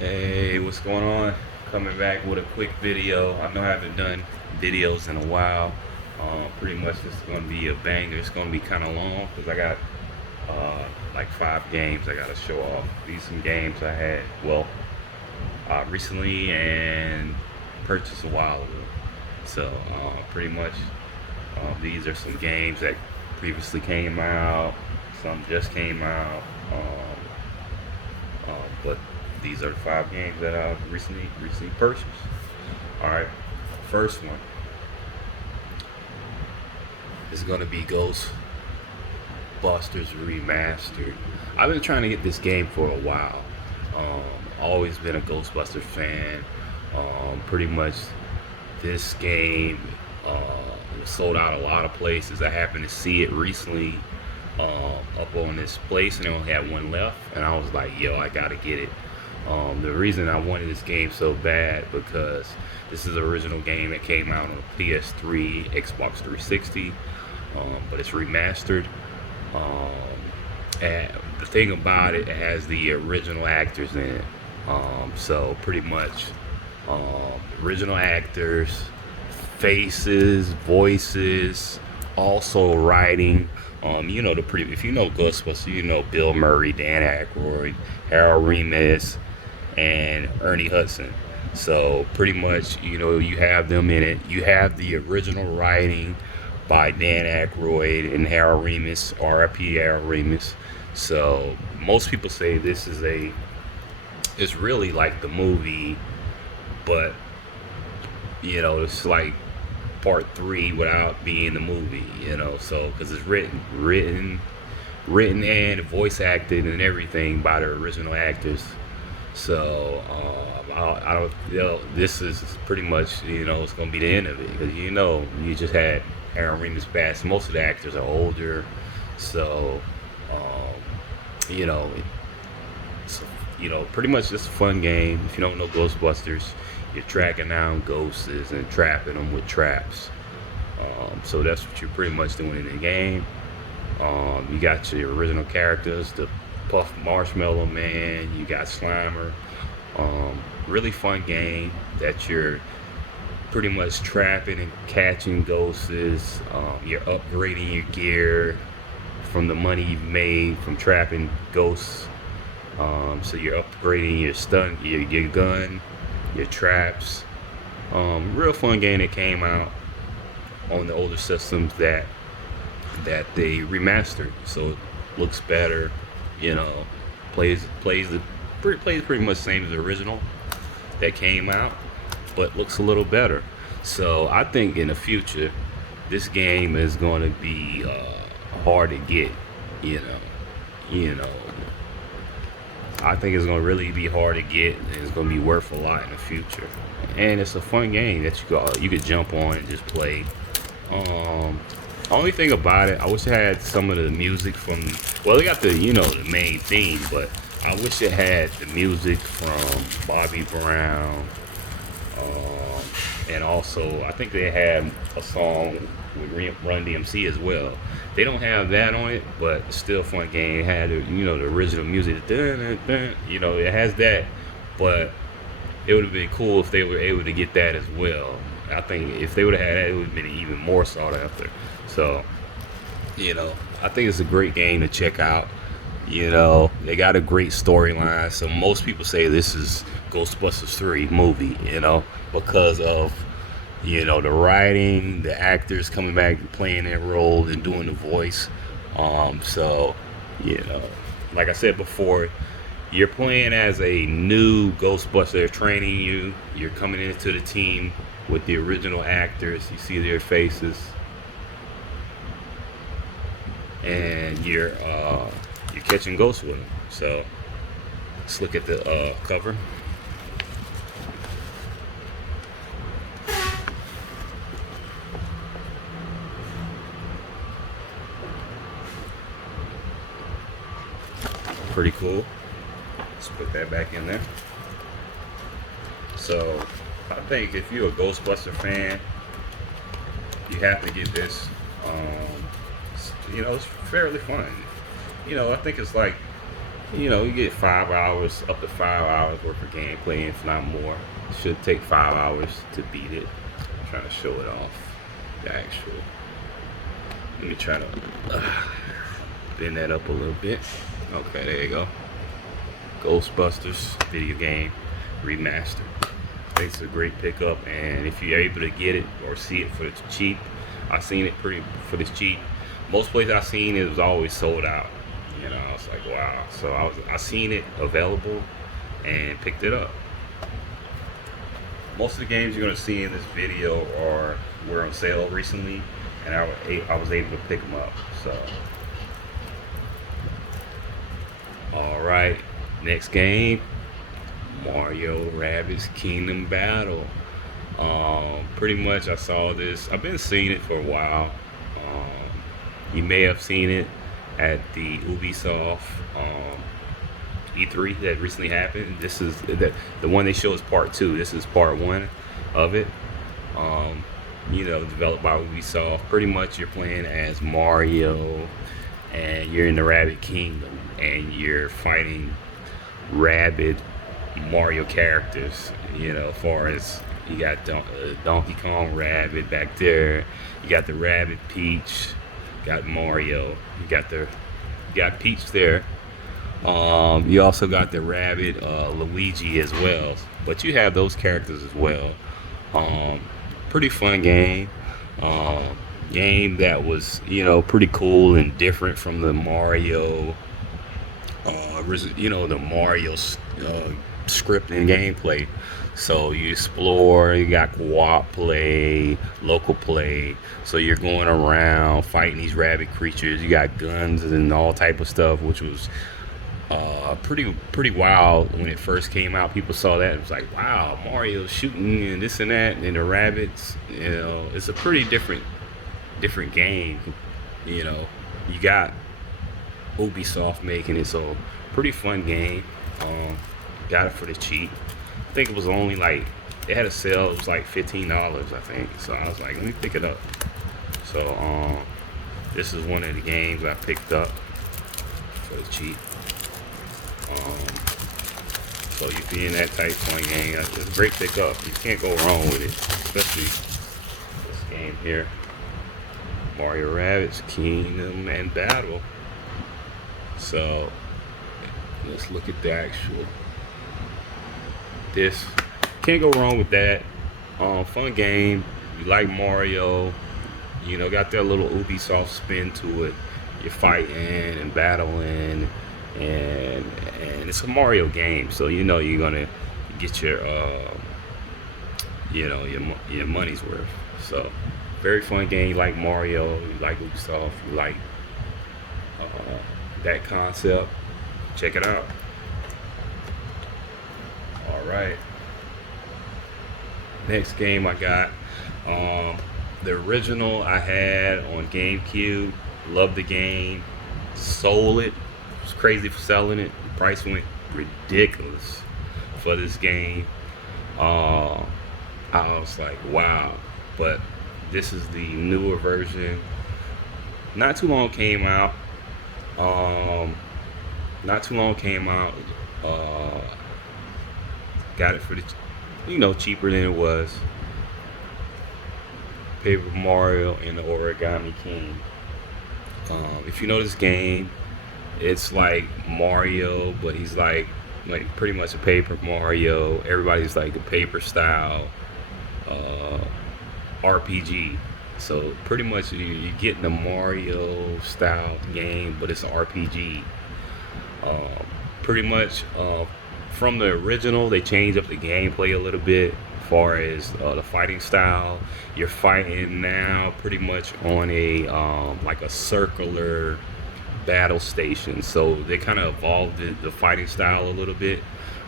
Hey, what's going on? Coming back with a quick video. I know I haven't done videos in a while. Pretty much this is going to be a banger. It's going to be kind of long because I got like 5 games I got to show off. These some games I had, recently and purchased a while ago. So pretty much these are some games that previously came out. Some just came out. But these are the 5 games that I recently purchased. All right, first one is gonna be Ghostbusters Remastered. I've been trying to get this game for a while. Um, Always been a Ghostbusters fan. Pretty much this game was sold out a lot of places. I happened to see it recently up on this place, and they only had one left. And I was like, "Yo, I gotta get it." The reason I wanted this game so bad because this is the original game that came out on PS3, Xbox 360, but it's remastered. Um, and the thing about it, it has the original actors in it. So pretty much original actors, faces, voices, also writing. If you know Ghostbusters, you know Bill Murray, Dan Aykroyd, Harold Ramis, and Ernie Hudson. So pretty much, you have them in it. You have the original writing by Dan Aykroyd and Harold Ramis, R.I.P. Harold Ramis. So most people say it's really like the movie, but it's like part 3 without being the movie. So because it's written and voice acted and everything by the original actors. So I don't. This is pretty much it's gonna be the end of it because you just had Aaron Remus pass. Most of the actors are older, so you know it's pretty much just a fun game. If you don't know Ghostbusters, you're tracking down ghosts and trapping them with traps. So that's what you're pretty much doing in the game. You got your original characters, the Puff Marshmallow Man. You got Slimer. Really fun game that you're pretty much trapping and catching ghosts. You're upgrading your gear from the money you've made from trapping ghosts. So you're upgrading your gun, your traps. Real fun game that came out on the older systems that they remastered, so it looks better. You know, plays pretty much the same as the original that came out, but looks a little better. So I think in the future, this game is going to be hard to get. You know, you know. I think it's gonna really be hard to get, and it's gonna be worth a lot in the future. And it's a fun game that you could jump on and just play. Only thing about it, I wish it had some of the music from. Well, they got the main theme, but I wish it had the music from Bobby Brown. Um, and also, I think they had a song with Run DMC as well. They don't have that on it, but it's still a fun game. It had the original music. Dun, dun, dun, it has that, but it would have been cool if they were able to get that as well. I think if they would have had that, it would have been even more sought after. So, I think it's a great game to check out. They got a great storyline. So most people say this is Ghostbusters 3 movie, because of the writing, the actors coming back and playing their role and doing the voice. So, you know, like I said before, you're playing as a new Ghostbuster. They're training you. You're coming into the team with the original actors. You see their faces, and you're catching ghosts with them. So let's look at the cover. Pretty cool. Let's put that back in there. So I think if you're a Ghostbuster fan, you have to get this. It's fairly fun. I think it's like You get 5 hours, up to 5 hours worth of gameplay, if not more. It should take 5 hours to beat it. I'm trying to show it off. The actual. Let me try to bend that up a little bit. Okay, there you go. Ghostbusters video game remastered. It's a great pickup, and if you're able to get it or see it for the cheap, I seen it pretty for the cheap. Most places I seen it was always sold out. I was like, wow. So I seen it available and picked it up. Most of the games you're gonna see in this video were on sale recently, and I was able to pick them up. So, all right, next game, Mario Rabbids Kingdom Battle. Pretty much I saw this. I've been seeing it for a while. You may have seen it at the Ubisoft E3 that recently happened. This is the one they show is part 2. This is part 1 of it. Developed by Ubisoft. Pretty much you're playing as Mario, and you're in the Rabbid Kingdom, and you're fighting rabid Mario characters. As far as you got Donkey Kong Rabbid back there, you got the Rabbid Peach, got Mario, you got Peach there. You also got the Rabbid Luigi as well, but you have those characters as well. Pretty fun game. Game that was pretty cool and different from the Mario the Mario script and gameplay. So you explore, you got co-op play, local play. So you're going around fighting these rabid creatures. You got guns and all type of stuff, which was pretty wild when it first came out. People saw that, it was like, wow, Mario's shooting and this and that, and the rabbits. It's a pretty different game. You got Ubisoft making it, so pretty fun game. Got it for the cheap. I think it was only it had a sale. It was like $15, I think. So I was like, let me pick it up. So this is one of the games I picked up for the cheap. So if you're in that type point game, it's a great pickup. You can't go wrong with it, especially this game here, Mario Rabbids Kingdom and Battle. So let's look at the actual. This can't go wrong with that. Fun game. You like Mario, got that little Ubisoft spin to it. You're fighting and battling, and it's a Mario game, so you're gonna get your your money's worth. So very fun game. You like Mario, you like Ubisoft, you like that concept, check it out. All right, next game I got the original I had on GameCube. Loved the game, sold it. Was crazy for selling it. The price went ridiculous for this game. I was like, wow. But this is the newer version. Not too long came out. Got it for the cheaper than it was. Paper Mario and the Origami King. If you know this game, it's like Mario, but he's like pretty much a Paper Mario. Everybody's like the paper style RPG. So pretty much you're getting a Mario style game, but it's an RPG. Pretty much from the original, they changed up the gameplay a little bit as far as the fighting style. You're fighting now pretty much on a like a circular battle station. So they kind of evolved the fighting style a little bit.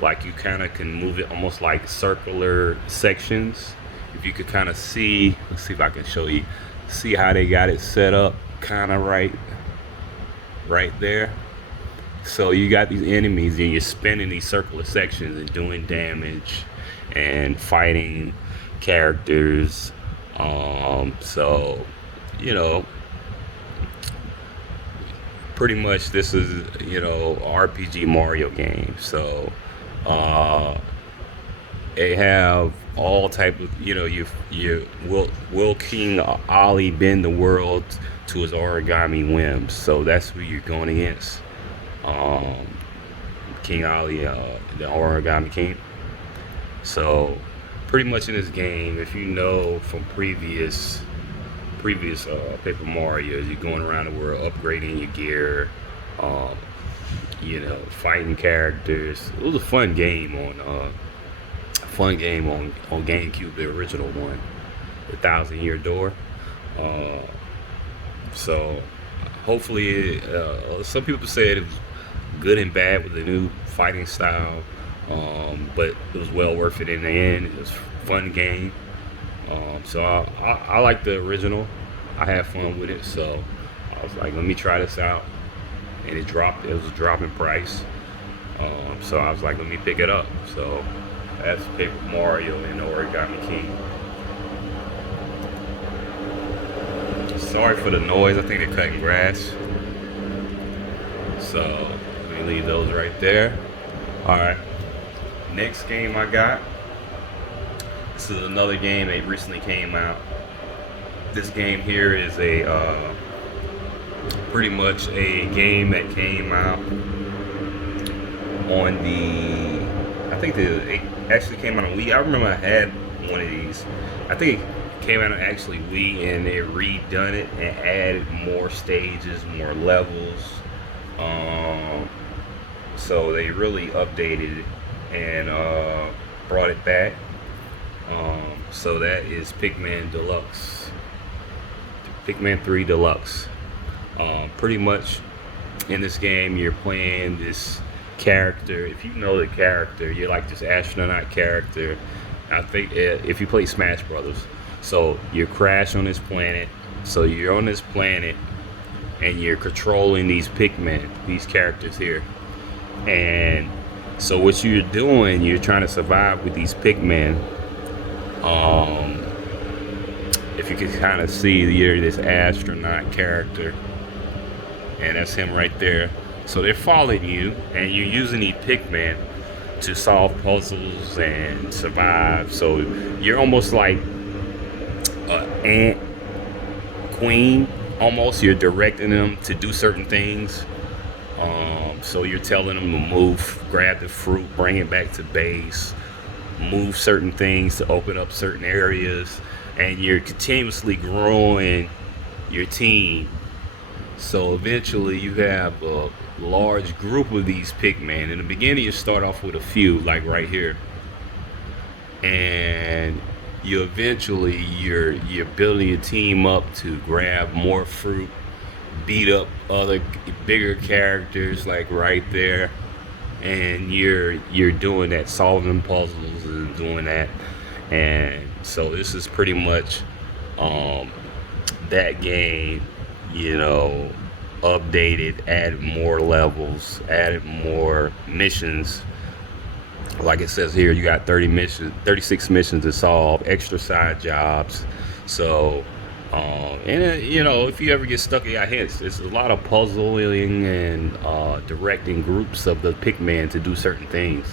Like you kind of can move it almost like circular sections. If you could kind of see, let's see if I can show you, see how they got it set up, kind of right there. So you got these enemies and you're spinning these circular sections and doing damage and fighting characters. So pretty much this is, RPG Mario game. So uh, they have all type of, you will King Ali bend the world to his origami whims. So that's who you're going against. Um, King Ali, the origami king. So pretty much in this game, if you know from previous Paper Mario's, you're going around the world upgrading your gear, um, fighting characters. It was a fun game on GameCube, the original one, the Thousand Year Door. Uh, so hopefully, some people said it was good and bad with the new fighting style, but it was well worth it in the end. It was a fun game. So I like the original. I had fun with it, so I was like, let me try this out, and it dropped. It was a drop in price, so I was like, let me pick it up. So that's Paper Mario and Origami King. Sorry for the noise. I think they're cutting grass. So let me leave those right there. All right. Next game I got. This is another game that recently came out. This game here is a pretty much a game that came out on I think it actually came out on Wii. I remember I had one of these. I think it came out on actually Wii, and they redone it and added more stages, more levels. So they really updated it and brought it back. So that is Pikmin Deluxe, Pikmin 3 Deluxe. Pretty much in this game, you're playing this character. If you know the character, you're like this astronaut character. I think if you play Smash Brothers, so you crash on this planet. So you're on this planet, and you're controlling these Pikmin, these characters here. And so what you're doing, you're trying to survive with these Pikmin. If you can kind of see, you're this astronaut character, and that's him right there. So they're following you, and you're using these Pikmin to solve puzzles and survive. So you're almost like an ant queen, almost. You're directing them to do certain things. So you're telling them to move, grab the fruit, bring it back to base, move certain things to open up certain areas, and you're continuously growing your team. So eventually you have a large group of these Pikmin. In the beginning, you start off with a few, like right here, and you're building your team up to grab more fruit, beat up other bigger characters, like right there, and you're doing that, solving puzzles and doing that. And so this is pretty much that game, updated, added more levels, added more missions. Like it says here, you got 36 missions to solve, extra side jobs. So if you ever get stuck in your hints, it's a lot of puzzling and directing groups of the Pikmin to do certain things.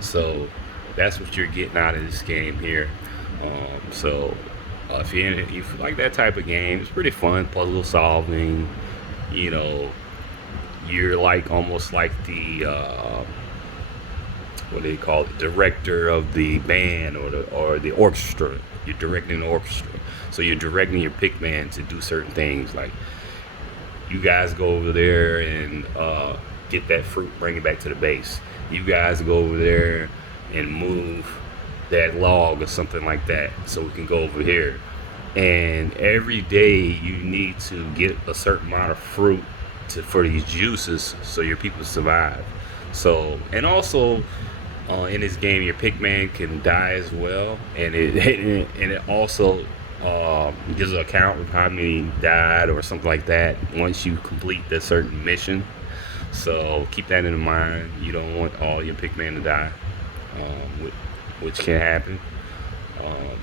So that's what you're getting out of this game here. If you like that type of game, it's pretty fun. Puzzle solving. You're like almost like the what do they call it? Director of the band or the orchestra. You're directing the orchestra. So you're directing your Pikmin to do certain things. Like, you guys go over there and get that fruit, bring it back to the base. You guys go over there and move that log or something like that, so we can go over here. And every day you need to get a certain amount of fruit for these juices, so your people survive. So, and also in this game, your Pikmin can die as well, and it also gives an account of how many died or something like that once you complete that certain mission. So keep that in mind. You don't want all your Pikmin to die, which can happen.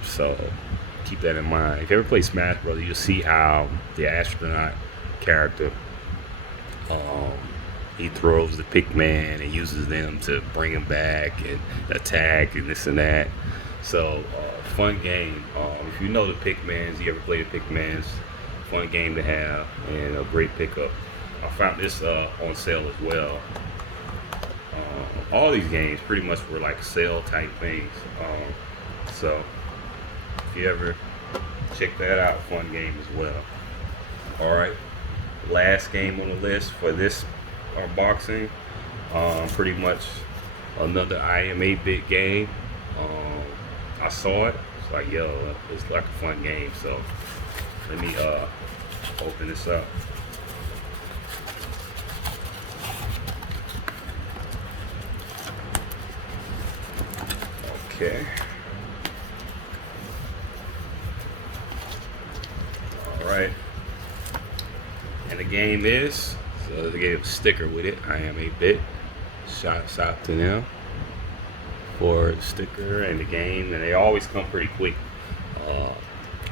So keep that in mind. If you ever play Smash Brothers, you'll see how the astronaut character Um, he throws the Pikmin and uses them to bring him back and attack and this and that. So, fun game. If you know the Pikmins, you ever play the Pikmins, fun game to have and a great pickup. I found this on sale as well. All these games pretty much were like sale type things. So, if you ever check that out, fun game as well. All right, last game on the list for this unboxing. Pretty much another I am 8-bit game. I saw it. It's like, yo, it's like a fun game. So let me open this up. Okay. All right. And the game is, so they gave a sticker with it. I am 8-bit. Shouts out to them for the sticker and the game, and they always come pretty quick uh,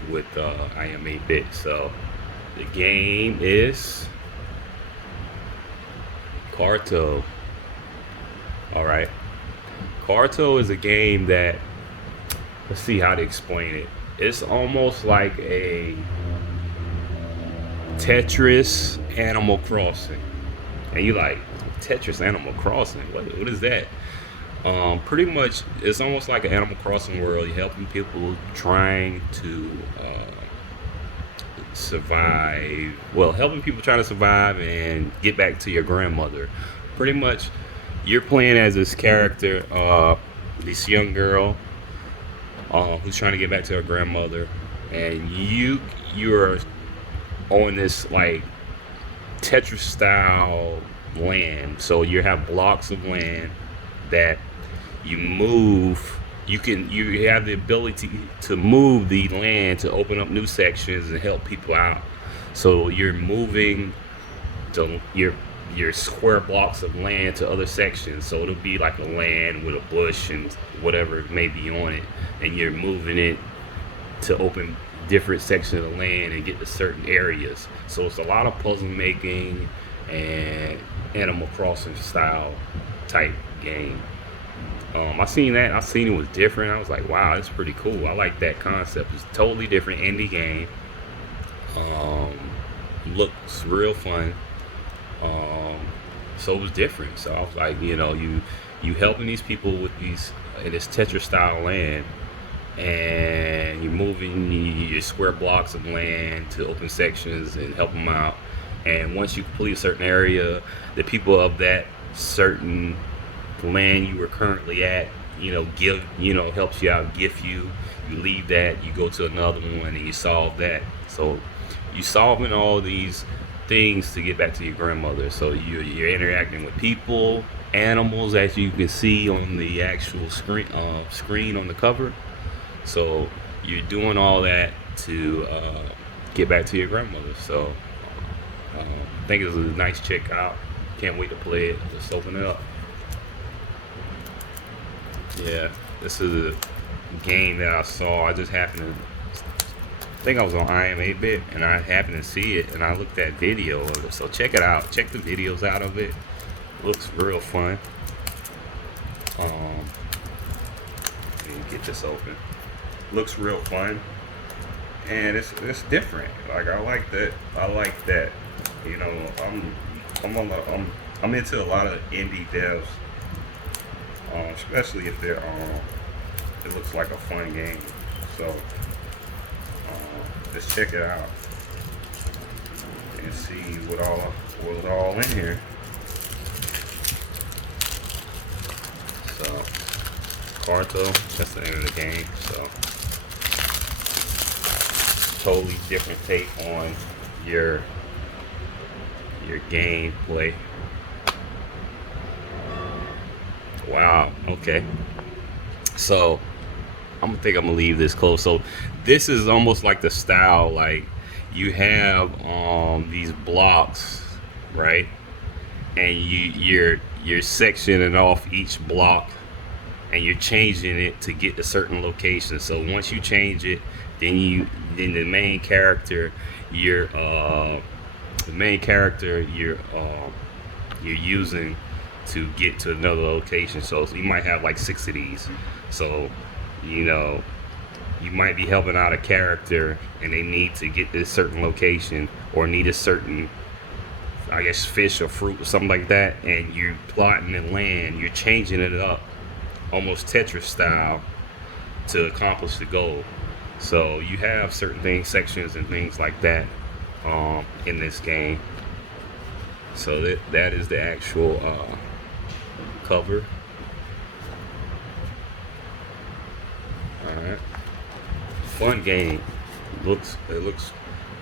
with I am 8-bit. So the game is Carto. All right, Carto is a game that, let's see how to explain it. It's almost like a Tetris Animal Crossing, and you like Tetris Animal Crossing? What is that? Pretty much, it's almost like an Animal Crossing world. You're helping people trying to survive. Well, helping people trying to survive and get back to your grandmother. Pretty much, you're playing as this character, this young girl who's trying to get back to her grandmother, and you're on this like Tetris style land. So you have blocks of land that you move. You have the ability to move the land to open up new sections and help people out. So you're moving to your square blocks of land to other sections. So it'll be like a land with a bush and whatever may be on it, and you're moving it to open different sections of the land and get to certain areas. So it's a lot of puzzle making and Animal Crossing style type game. I seen that. I seen it was different. I was like, wow, that's pretty cool. I like that concept. It's totally different indie game. Looks real fun. So it was different. So I was like, you helping these people with these in this Tetris style land, and you're moving your square blocks of land to open sections and help them out. And once you complete a certain area, the people of that certain land you were currently at, helps you out, gift you. You leave that, you go to another one, and you solve that. So you solving all these things to get back to your grandmother. So you're interacting with people, animals, as you can see on the actual screen on the cover. So you're doing all that to get back to your grandmother. So I think it's a nice check out. Can't wait to play it. Let's open it up. Yeah, this is a game that I saw. I just happened to think I was on I am 8-bit, and I happened to see it, and I looked at video of it. So check it out. Check the videos out of it. Looks real fun. Let me get this open. Looks real fun, and it's different. Like I like that. I'm into a lot of indie devs, especially if they're it looks like a fun game. So let's check it out and see what's all in here. So Carto, that's the end of the game. So totally different take on your gameplay. Wow. Okay. So I'm gonna leave this close. So this is almost like the style, like you have these blocks, right? And you're sectioning off each block, and you're changing it to get to certain locations. So once you change it, then the main character, you're the main character you're using to get to another location. So you might have like 6 of these. So you know you might be helping out a character and they need to get this certain location or need a certain, I guess, fish or fruit or something like that, and you're plotting and land, you're changing it up almost Tetris style to accomplish the goal. So you have certain things, sections and things like that in this game. So that is the actual cover. Alright. Fun game. It looks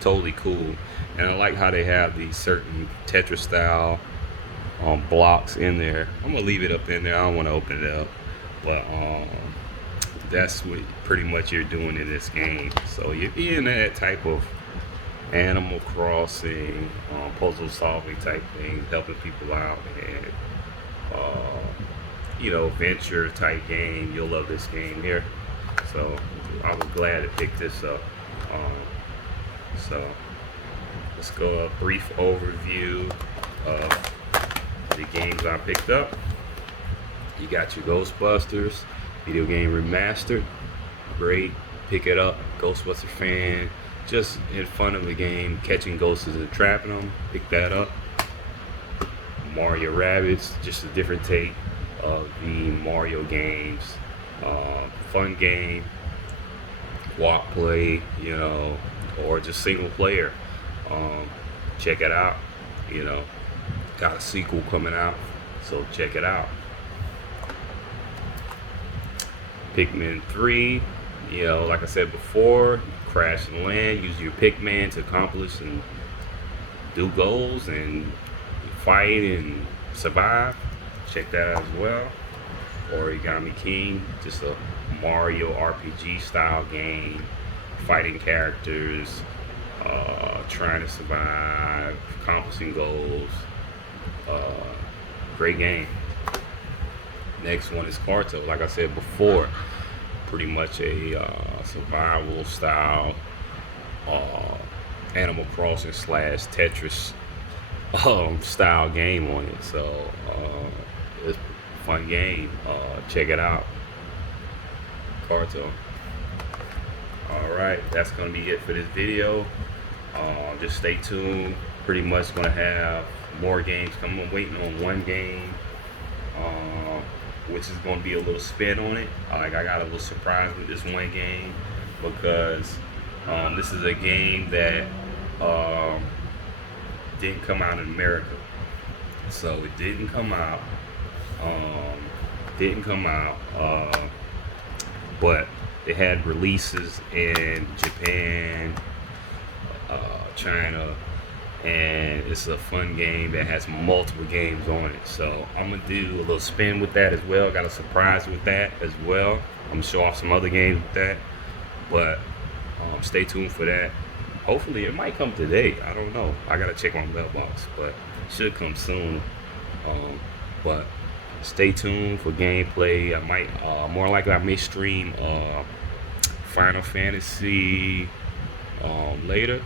totally cool. And I like how they have these certain Tetris style blocks in there. I'm gonna leave it up in there. I don't want to open it up, but that's what pretty much you're doing in this game. So you're in that type of Animal Crossing, puzzle solving type thing, helping people out, and venture type game. You'll love this game here. So I was glad to pick this up. So let's go a brief overview of the games I picked up. You got your Ghostbusters video game remastered. Great, pick it up. Ghostbuster fan, just in fun of the game, catching ghosts and trapping them. Pick that up. Mario Rabbids, just a different take of the Mario games. Fun game, walk play, or just single player. Check it out. Got a sequel coming out, so check it out. Pikmin 3, like I said before, crash and land, use your Pikmin to accomplish and do goals and fight and survive. Check that out as well. Origami King, just a Mario RPG style game, fighting characters, trying to survive, accomplishing goals. Great game. Next one is Carto. Like I said before, pretty much a survival style Animal Crossing / Tetris style game on it. So it's a fun game. Check it out. Carto. Alright, that's going to be it for this video. Just stay tuned. Pretty much going to have more games coming. I'm waiting on one game, which is going to be a little spin on it. I got a little surprise with this one game because this is a game that didn't come out in America. So it didn't come out. But it had releases in Japan, China, and it's a fun game that has multiple games on it. So I'm gonna do a little spin with that as well. Got a surprise with that as well. I'm gonna show off some other games with that, but stay tuned for that. Hopefully it might come today. I don't know. I gotta check my mailbox, but it should come soon. But stay tuned for gameplay. I might more likely I may stream Final Fantasy later.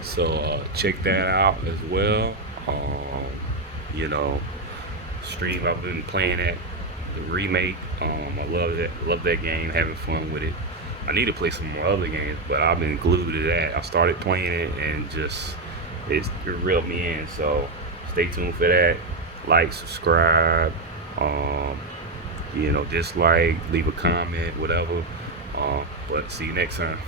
So check that out as well. Stream. I've been playing that, the remake. I love that game, having fun with it. I need to play some more other games, but I've been glued to that. I started playing it and it reeled me in. So stay tuned for that. Like, subscribe, dislike, leave a comment, whatever. But see you next time.